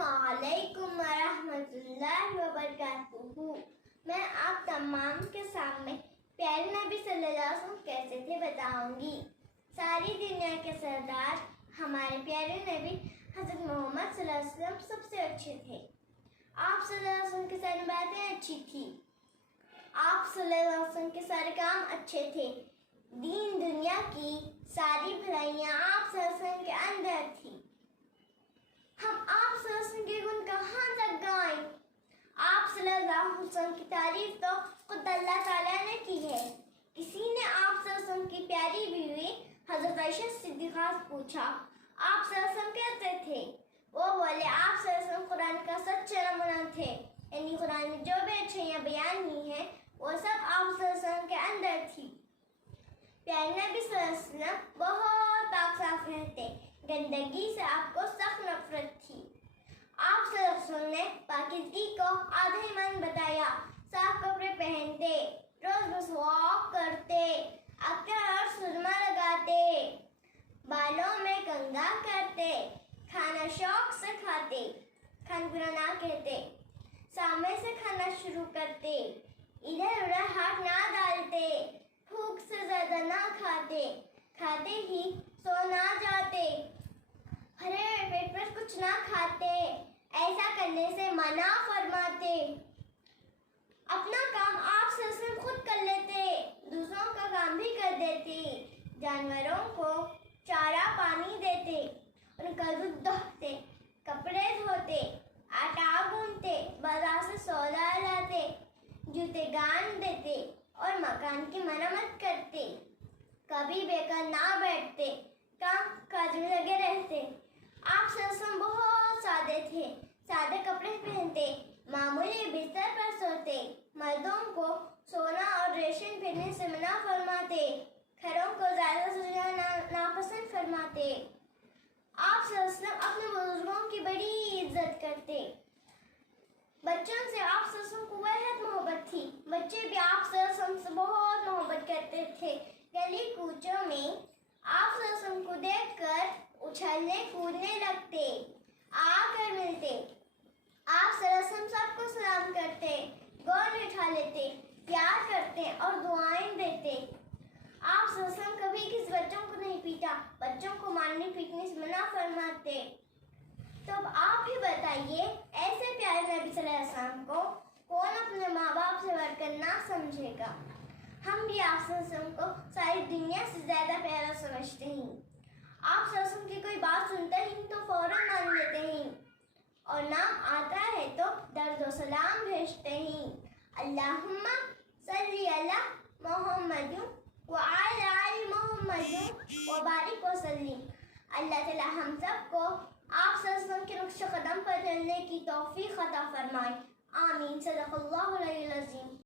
السلام علیکم ورحمۃ اللہ وبرکاتہ۔ میں آپ تمام کے سامنے پیارے نبی صلی اللہ علیہ وسلم کیسے تھے بتاؤں گی۔ ساری دنیا کے سردار ہمارے پیارے نبی حضرت محمد صلی اللہ علیہ وسلم سب سے اچھے تھے۔ آپ صلی اللہ علیہ وسلم کی ساری باتیں اچھی تھی، آپ صلی اللہ علیہ وسلم کے سارے کام اچھے تھے۔ دین دنیا کی ساری بھلائیاں آپ صلی اللہ علیہ وسلم کے اندر تھی۔ ہم آپ صلی اللہ علیہ وسلم کے گن کہاں تک گائیں؟ آپ صلی اللہ علیہ وسلم کی تعریف تو خود اللہ تعالیٰ نے کی ہے۔ کسی نے آپ صلی اللہ علیہ وسلم کی پیاری بیوی حضرت عائشہ صدیقہ سے پوچھا، آپ صلی اللہ علیہ وسلم کیسے تھے؟ وہ بولے، آپ صلی اللہ علیہ وسلم قرآن کا سچا نمونہ تھے، یعنی قرآن میں جو بھی اچھائیاں بیان ہوئی ہیں وہ سب آپ صلی اللہ علیہ وسلم کے اندر تھی۔ پیارے نبی صلی اللہ علیہ وسلم بہت پاک صاف رہتے، گندگی سے آپ کو سخت نفرت تھی۔ آپ صلی اللہ علیہ وسلم نے پاکیزگی کو آدھا ایمان بتایا۔ صاف کپڑے پہنتے، روز مسواک کرتے، عطر اور سرما لگاتے، بالوں میں کنگھا کرتے، کھانا شوق سے کھاتے، کھانا پینا نہ کہتے، سامنے سے کھانا شروع کرتے، ادھر ادھر ہاتھ نہ ڈالتے، بھوک سے زیادہ نہ کھاتے، کھاتے ہی سو نہ جاتے، بھرے پیٹ پر کچھ نہ کھاتے، ایسا کرنے سے منع فرماتے۔ اپنا کام آپ صلی اللہ علیہ وسلم خود کر لیتے، دوسروں کا کام بھی کر دیتے، جانوروں کو چارہ پانی دیتے، ان کا دودھ دوہتے، کپڑے دھوتے، آٹا گوندتے، بازار سے سودا لاتے، جوتے گان دیتے اور مکان کی مرمت کرتے، کبھی بیکار نہ بیٹھتے، کام کاج میں لگے رہتے۔ آپ صلی اللہ علیہ وسلم بہت سادے تھے، سادے کپڑے پہنتے، معمولی بستر پر سوتے، مردوں کو سونا اور ریشم پہننے سے منع فرماتے، گھروں کو زیادہ سجانا ناپسند فرماتے۔ آپ صلی اللہ علیہ وسلم اپنے بزرگوں کی بڑی عزت کرتے۔ بچوں سے آپ صلی اللہ علیہ وسلم کو بہت محبت تھی، بچے بھی آپ صلی اللہ علیہ وسلم سے بہت محبت کرتے تھے۔ گلی کوچوں میں آپ صلی اللہ علیہ وسلم کو دیکھ کر اچھلنے کودنے لگتے، آ کر ملتے، آپ صلی اللہ علیہ وسلم سب کو سلام کرتے، گود میں اٹھا لیتے، پیار کرتے اور دعائیں دیتے۔ آپ صلی اللہ علیہ وسلم کبھی کسی بچوں کو نہیں پیٹا، بچوں کو مارنے پیٹنے سے منع فرماتے۔ تو اب آپ ہی بتائیے، ایسے پیارے نبی صلی اللہ علیہ وسلم کو کون اپنے ماں باپ سے بڑھ کر نہ سمجھے گا؟ ہم بھی آپ صلی اللہ علیہ وسلم کو ساری دنیا سے زیادہ پیارا سمجھتے ہیں۔ آپ صلی اللہ علیہ وسلم کی کوئی بات سنتے ہی تو فوراً مان لیتے ہیں، اور نام آتا ہے تو درد و سلام بھیجتے ہیں۔ اللہم صلی علی محمد وعلی آل محمد وبارک وسلم۔ اللہ تعالی ہم سب کو آپ صلی اللہ علیہ وسلم کے نقش قدم پر چلنے کی توفیق عطا فرمائے۔ آمین۔ صدق اللہ العلی العظیم۔